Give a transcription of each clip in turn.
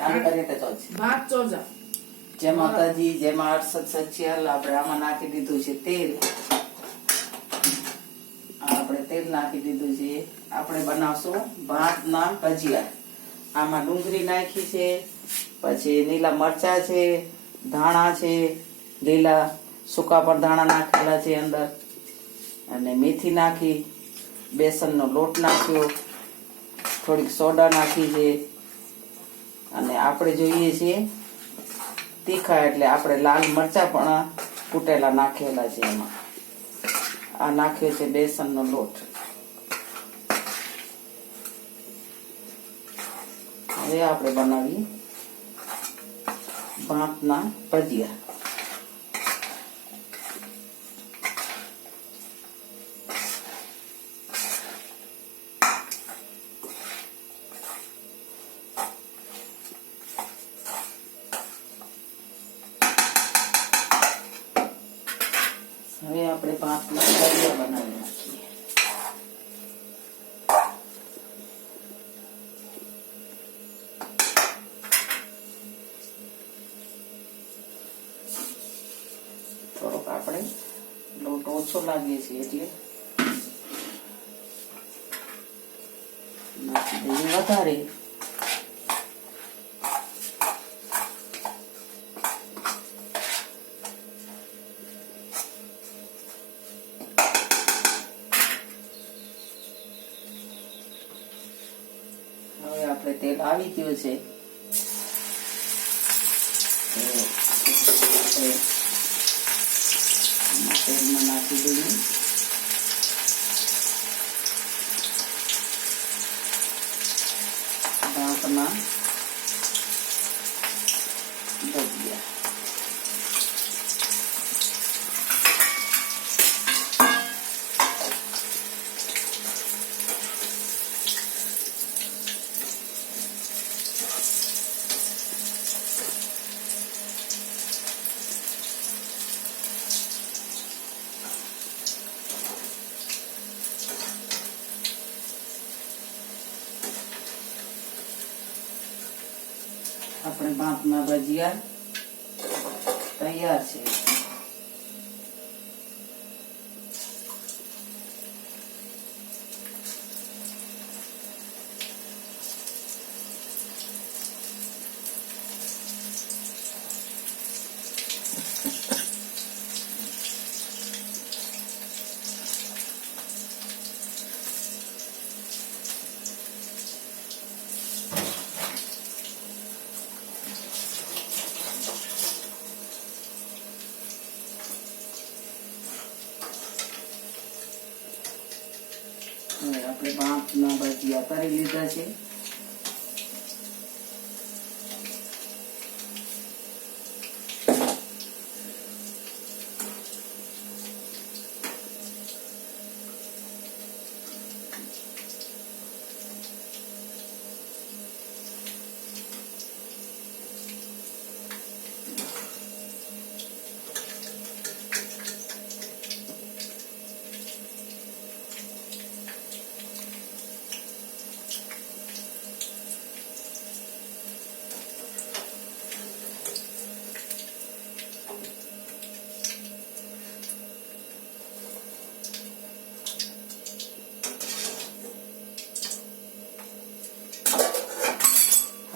ભાત ચોજા. જય માતાજી, જય મા હર્ષદ સચ્યાલ. આપણે આમાં નાખી દીધું છે તેલ. આપણે તેલ નાખી દીધું છે. આપણે બનાવશું ભાતના ભજીયા. આમાં ડુંગળી નાખી છે, પછી લીલા મરચા છે, ધાણા છે, લીલા સૂકા પર ધાણા નાખેલા છે અંદર, અને મેથી નાખી, બેસનનો લોટ નાખ્યો, થોડીક સોડા નાખી છે, અને આપણે જોઈએ છીએ તીખા એટલે આપણે લાલ મરચા પણ કૂટેલા નાખેલા છે એમાં. આ નાખ્યો છે બેસનનો લોટ. હવે આપણે બનાવીએ ભાતના ભજીયા. હવે આપણે ભાતના ભજીયા બનાવી નાખીએ. થોડોક આપણે લોટ ઓછો લાગે છે એટલે નાખી દઈએ વધારે. હવે આપણે તેલ આવી ગયું છે, તેલમાં નાખી દઈએ ભાતના ભજીયા. આપણે ભાતના ભજીયા તૈયાર છે. હવે આપણે ભાતના ભજીયા કરી લીધા છે.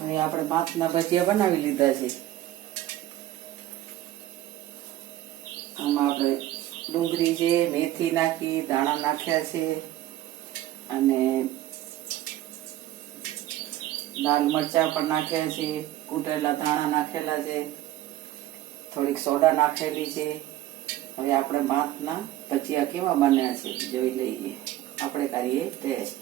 હવે આપણે ભાતના ભજીયા બનાવી લીધા છે. આમાં આપણે ડુંગળી છે, મેથી નાખી, ધાણા નાખ્યા છે, અને લાલ મરચા પણ નાખ્યા છે, કૂટેલા ધાણા નાખેલા છે, થોડીક સોડા નાખેલી છે. હવે આપણે ભાતના ભજીયા કેવા બન્યા છે જોઈ લઈએ. આપણે કરીએ ટેસ્ટ.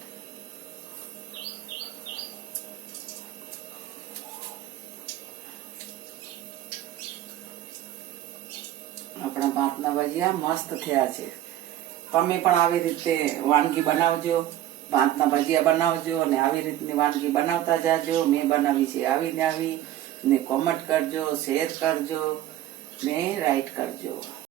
આપણા ભાતના ભજીયા મસ્ત થયા છે. તમે પણ આવી રીતે વાનગી બનાવજો, ભાતના ભજીયા બનાવજો, અને આવી રીતની વાનગી બનાવતા જાજો. મેં બનાવી છે આવીને આવી ને કોમેન્ટ કરજો, શેર કરજો ને રાઈટ કરજો.